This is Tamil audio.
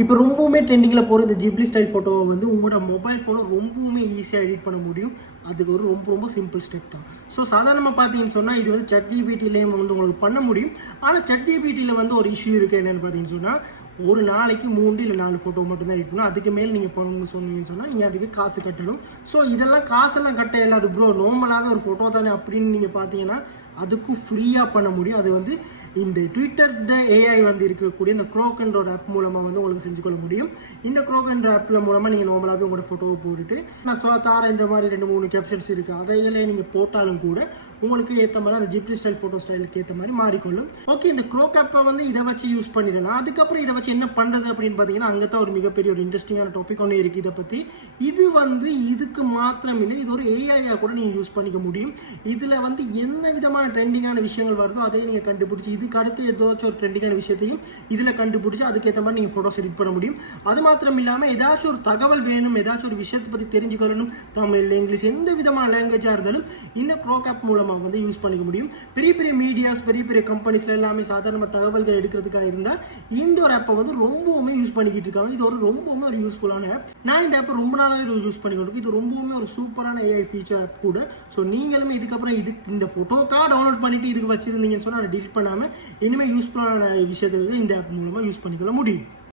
இப்போ ரொம்பவுமே ட்ரெண்டிங்கில் போகிற இந்த ஜிப்லி ஸ்டைல் ஃபோட்டோவை வந்து உங்களோட மொபைல் ஃபோனை ரொம்பவுமே ஈஸியாக எடிட் பண்ண முடியும். அதுக்கு ஒரு ரொம்ப ரொம்ப சிம்பிள் ஸ்டெப் தான். ஸோ சாதாரணமாக பார்த்தீங்கன்னு சொன்னால் இது வந்து ChatGPTலேயும் வந்து உங்களுக்கு பண்ண முடியும். ஆனால் ChatGPTயில் வந்து ஒரு இஷ்யூ இருக்குது. என்னென்னு பார்த்தீங்கன்னு சொன்னால் ஒரு நாளைக்கு 3 இல்லை 4 ஃபோட்டோ மட்டும் தான் எடிட் பண்ணணும். அதுக்கு மேலே நீங்கள் பண்ணணும்னு சொன்னீங்கன்னு சொன்னால் நீங்கள் அதுக்கு காசு கட்டணும். ஸோ இதெல்லாம் காசெல்லாம் கட்ட இல்லாது ப்ரோ, நார்மலாகவே ஒரு ஃபோட்டோ தானே அப்படின்னு நீங்கள் பார்த்தீங்கன்னா அதுக்கும் ஃப்ரீயாக பண்ண முடியும். அது வந்து இந்த ட்விட்டர் ஏஐ வந்து இருக்கக்கூடிய இந்த க்ரோக்ன்ற ஒரு ஆப் மூலமாக வந்து உங்களுக்கு செஞ்சு கொள்ள முடியும். இந்த க்ரோக்ன்ற ஆப்பில் மூலமாக நீங்கள் நார்மலாகவே உங்களோட ஃபோட்டோவை போட்டுட்டு நான் தார இந்த மாதிரி 2-3 கேப்ஷன்ஸ் இருக்குது, அதையிலே நீங்கள் போட்டாலும் கூட உங்களுக்கு ஏற்ற மாதிரி அந்த ஜிப்லி ஸ்டைல் ஃபோட்டோ ஸ்டைலுக்கு ஏற்ற மாதிரி மாறிக்கொள்ளும். ஓகே, இந்த க்ரோக் ஆப்பை வந்து இதை வச்சு யூஸ் பண்ணிடலாம். அதுக்கப்புறம் இதை வச்சு என்ன பண்ணுறது அப்படின்னு பார்த்தீங்கன்னா அங்கே தான் ஒரு மிகப்பெரிய ஒரு இன்ட்ரெஸ்டிங்கான டாபிக் ஒன்று இருக்குது. இதை பற்றி இது வந்து இதுக்கு மாத்திரம் இல்லை, இது ஒரு ஏஐயாக கூட நீங்கள் யூஸ் பண்ணிக்க முடியும். இதில் வந்து என்ன விதமான ட்ரெண்டிங்கான விஷயங்கள் வருதோ அதையும் நீங்கள் கண்டுபிடிச்சி இதுக்கு அடுத்து ஏதாச்சும் ஒரு ட்ரெண்டிங்கான விஷயத்தையும் இதில் கண்டுபிடிச்சி அதுக்கேற்ற மாதிரி நீங்கள் ஃபோட்டோஸ் எடிட் பண்ண முடியும். அது மாத்திரம் இல்லாமல் ஏதாச்சும் ஒரு தகவல் வேணும், ஏதாச்சும் ஒரு விஷயத்தை பற்றி தெரிஞ்சுக்கணும், தமிழ் இங்கிலீஷ் எந்த விதமான லாங்குவேஜாக இருந்தாலும் இந்த க்ரோக் ஆப் மூலமாக வந்து யூஸ் பண்ணிக்க முடியும். பெரிய பெரிய மீடியாஸ், பெரிய பெரிய கம்பெனிஸ்ல எல்லாமே சாதாரண தகவல்கள் எடுக்கிறதுக்காக இருந்தால் இந்த ஒரு ஆப்பை வந்து ரொம்பவுமே யூஸ் பண்ணிக்கிட்டு இருக்காங்க. இது ஒரு ரொம்பவுமே ஒரு யூஸ்ஃபுல்லான ஆப். நான் இந்த ஆப்பை ரொம்ப நாளாக யூஸ் பண்ணிக்கிட்டு இது ரொம்பவுமே ஒரு சூப்பரான ஏஐ ஃபீச்சர் ஆப் கூட. ஸோ நீங்களுமே இதுக்கப்புறம் இந்த ஃபோட்டோக்காக டவுன்லோட் பண்ணிட்டு இதுக்கு வச்சிருந்தீங்கன்னு சொன்னால் அதை டிலீட் பண்ணாமல் இனிமேல் யூஸ்ஃபுல்லான விஷயத்துக்கு இந்த ஆப் மூலமாக யூஸ் பண்ணிக்கொள்ள முடியும்.